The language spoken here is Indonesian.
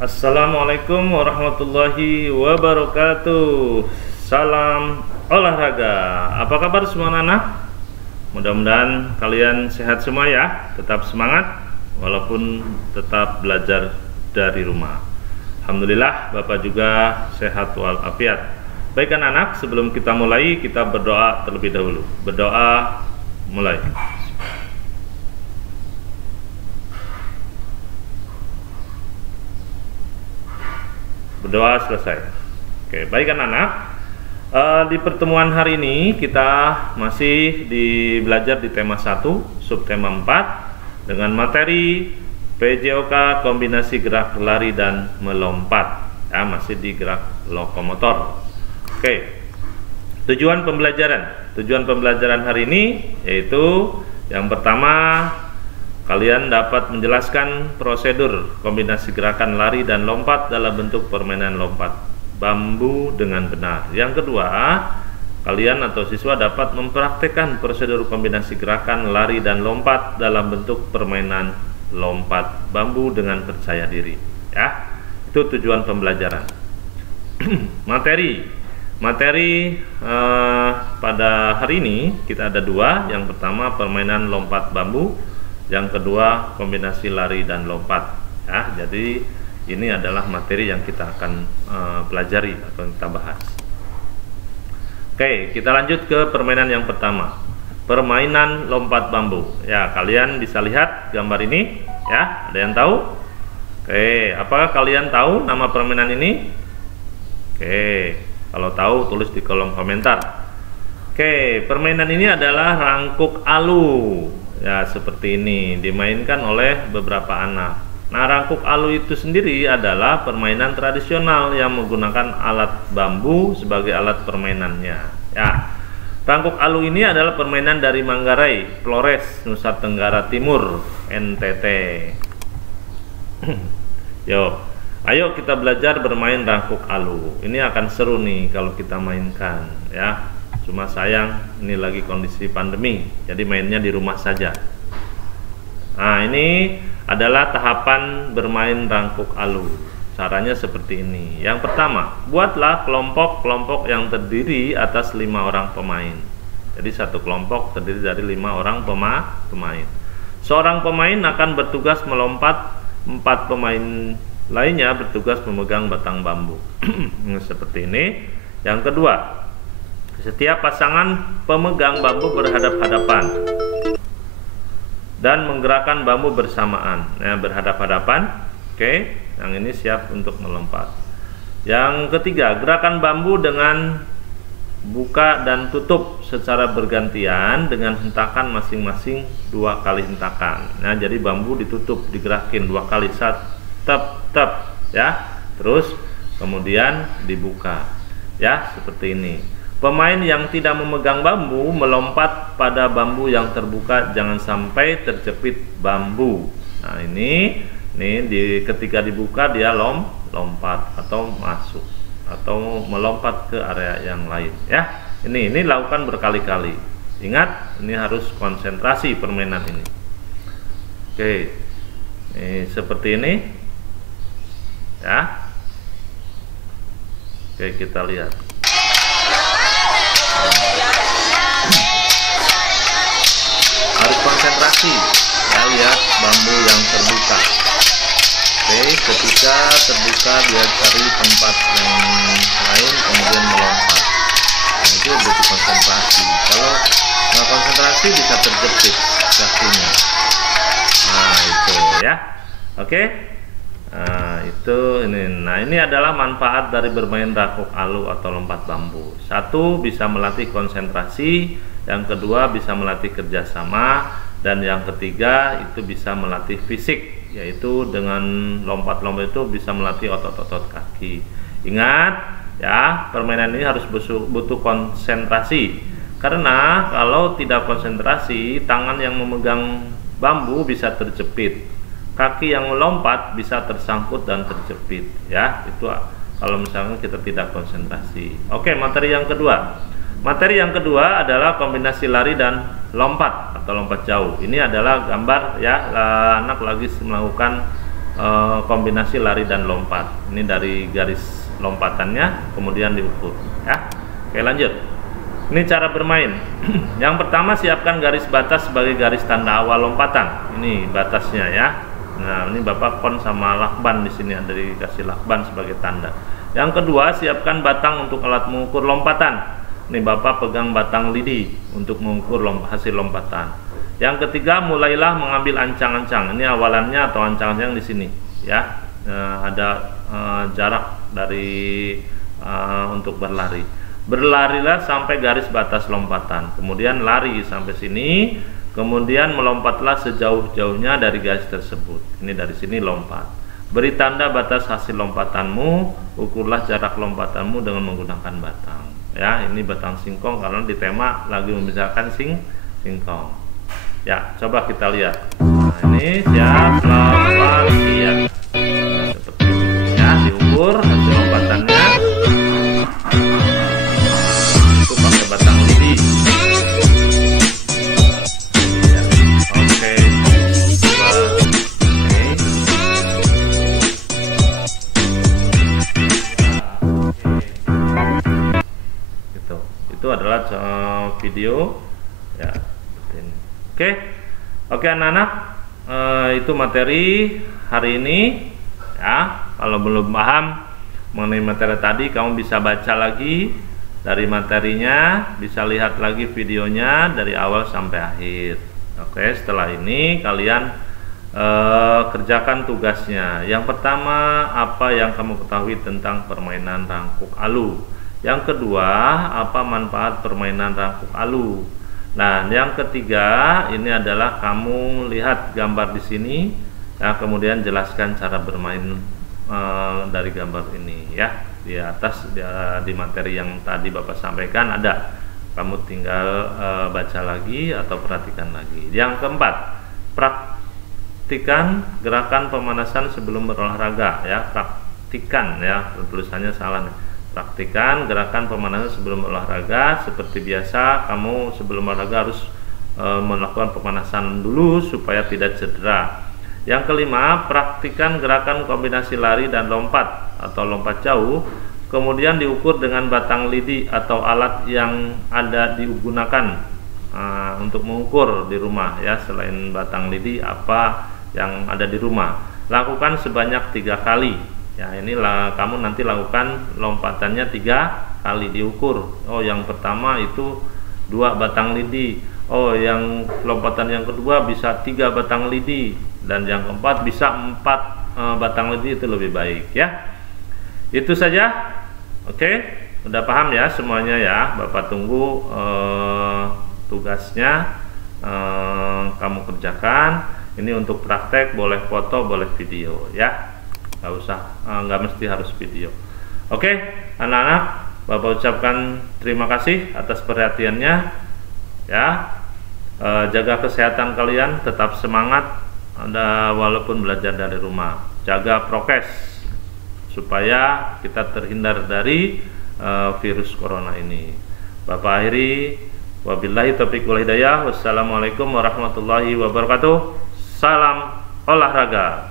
Assalamualaikum warahmatullahi wabarakatuh. Salam olahraga. Apa kabar semua anak? Mudah-mudahan kalian sehat semua ya. Tetap semangat walaupun tetap belajar dari rumah. Alhamdulillah Bapak juga sehat walafiat. Baik anak-anak, sebelum kita mulai kita berdoa terlebih dahulu. Berdoa mulai. Berdoa selesai. Oke, baik anak-anak. Di pertemuan hari ini kita masih belajar di tema 1, subtema 4 dengan materi PJOK kombinasi gerak lari dan melompat. Ya, masih di gerak lokomotor. Oke. Tujuan pembelajaran hari ini yaitu yang pertama, kalian dapat menjelaskan prosedur kombinasi gerakan lari dan lompat dalam bentuk permainan lompat bambu dengan benar. Yang kedua, kalian atau siswa dapat mempraktekkan prosedur kombinasi gerakan lari dan lompat dalam bentuk permainan lompat bambu dengan percaya diri. Ya, itu tujuan pembelajaran. Materi pada hari ini kita ada dua. Yang pertama permainan lompat bambu, yang kedua kombinasi lari dan lompat. Ya, jadi ini adalah materi yang kita akan pelajari atau kita bahas. Oke, kita lanjut ke permainan yang pertama, permainan lompat bambu. Ya, kalian bisa lihat gambar ini. Ya, ada yang tahu? Oke, apakah kalian tahu nama permainan ini? Oke, kalau tahu tulis di kolom komentar. Oke, permainan ini adalah rangkuk alu. Ya, seperti ini dimainkan oleh beberapa anak. Nah, rangkuk alu itu sendiri adalah permainan tradisional yang menggunakan alat bambu sebagai alat permainannya. Ya, rangkuk alu ini adalah permainan dari Manggarai, Flores, Nusa Tenggara Timur, NTT. Ayo kita belajar bermain rangkuk alu. Ini akan seru nih kalau kita mainkan, ya. Cuma sayang ini lagi kondisi pandemi, jadi mainnya di rumah saja. Nah, ini adalah tahapan bermain rangkuk alu. Caranya seperti ini. Yang pertama, buatlah kelompok-kelompok yang terdiri atas 5 orang pemain. Jadi satu kelompok terdiri dari 5 orang pemain. Seorang pemain akan bertugas melompat, 4 pemain lainnya bertugas memegang batang bambu. Seperti ini. Yang kedua, setiap pasangan pemegang bambu berhadap-hadapan dan menggerakkan bambu bersamaan. Nah, berhadap-hadapan. Oke, yang ini siap untuk melompat. Yang ketiga, gerakan bambu dengan buka dan tutup secara bergantian dengan hentakan masing-masing 2 kali hentakan. Nah, jadi bambu ditutup, digerakin 2 kali, tap, ya. Terus kemudian dibuka. Ya, seperti ini. Pemain yang tidak memegang bambu melompat pada bambu yang terbuka, jangan sampai terjepit bambu. Nah, ini ketika dibuka dia lompat atau masuk atau melompat ke area yang lain, ya. Ini lakukan berkali-kali. Ingat, ini harus konsentrasi permainan ini. Oke. Seperti ini. Ya. Oke, kita lihat. Harus konsentrasi. Ya, lihat bambu yang terbuka. Oke, ketika terbuka dia cari tempat yang lain kemudian melompat. Nah, itu butuh konsentrasi. Kalau nggak konsentrasi bisa terjepit kakinya. Nah, itu ya. Oke. Nah, ini adalah manfaat dari bermain rangkuk alu atau lompat bambu. Satu, bisa melatih konsentrasi. Yang kedua, bisa melatih kerjasama. Dan yang ketiga, itu bisa melatih fisik, yaitu dengan lompat-lompat itu bisa melatih otot-otot kaki. Ingat ya, permainan ini harus butuh konsentrasi. Karena kalau tidak konsentrasi, tangan yang memegang bambu bisa terjepit. Kaki yang melompat bisa tersangkut dan terjepit, ya. Itu kalau misalnya kita tidak konsentrasi. Oke, materi yang kedua. Materi yang kedua adalah kombinasi lari dan lompat atau lompat jauh. Ini adalah gambar ya, anak lagi melakukan kombinasi lari dan lompat. Ini dari garis lompatannya kemudian diukur ya. Oke, lanjut. Ini cara bermain. Yang pertama, siapkan garis batas sebagai garis tanda awal lompatan. Ini batasnya ya. Nah, ini Bapak kon sama lakban di sini, ada dikasih lakban sebagai tanda. Yang kedua, siapkan batang untuk alat mengukur lompatan. Ini Bapak pegang batang lidi untuk mengukur hasil lompatan. Yang ketiga, mulailah mengambil ancang-ancang. Ini awalannya atau ancang-ancang di sini ya. Ada jarak dari untuk berlari. Berlarilah sampai garis batas lompatan, kemudian lari sampai sini, kemudian melompatlah sejauh-jauhnya dari garis tersebut. Ini dari sini lompat. Beri tanda batas hasil lompatanmu, ukurlah jarak lompatanmu dengan menggunakan batang. Ya, ini batang singkong karena di tema lagi membicarakan singkong. Ya, coba kita lihat. Nah, ini siap lompat iya. Seperti ini ya, diukur hasil lompatannya. Itu pakai batang lidi. Ya, oke. Coba. Gitu. Itu adalah video ya. Oke anak-anak, itu materi hari ini ya. Kalau belum paham mengenai materi tadi, kamu bisa baca lagi dari materinya, bisa lihat lagi videonya dari awal sampai akhir. Oke, setelah ini kalian kerjakan tugasnya. Yang pertama, apa yang kamu ketahui tentang permainan rangkuk alu? Yang kedua, apa manfaat permainan rangkuk alu? Nah, yang ketiga ini adalah kamu lihat gambar di sini ya, kemudian jelaskan cara bermain dari gambar ini ya. Di atas di materi yang tadi Bapak sampaikan ada, kamu tinggal baca lagi atau perhatikan lagi. Yang keempat, praktikan gerakan pemanasan sebelum berolahraga ya. Praktikan ya, tulisannya salah nih. Praktikan gerakan pemanasan sebelum olahraga. Seperti biasa, kamu sebelum olahraga harus melakukan pemanasan dulu supaya tidak cedera. Yang kelima, praktikan gerakan kombinasi lari dan lompat atau lompat jauh, kemudian diukur dengan batang lidi atau alat yang ada digunakan untuk mengukur di rumah ya. Selain batang lidi, apa yang ada di rumah, lakukan sebanyak 3 kali. Ya, inilah kamu nanti lakukan lompatannya 3 kali diukur. Oh, yang pertama itu 2 batang lidi. Oh, yang lompatan yang kedua bisa 3 batang lidi, dan yang keempat bisa 4 batang lidi, itu lebih baik ya. Itu saja. Oke, udah paham ya semuanya ya. Bapak tunggu tugasnya kamu kerjakan. Ini untuk praktek, boleh foto, boleh video ya. Nggak usah, nggak mesti harus video. Oke, anak-anak, Bapak ucapkan terima kasih atas perhatiannya ya. Jaga kesehatan kalian, tetap semangat walaupun belajar dari rumah. Jaga prokes supaya kita terhindar dari virus corona ini. Bapak akhiri, wabillahi taufiq wal hidayah. Wassalamualaikum warahmatullahi wabarakatuh. Salam olahraga.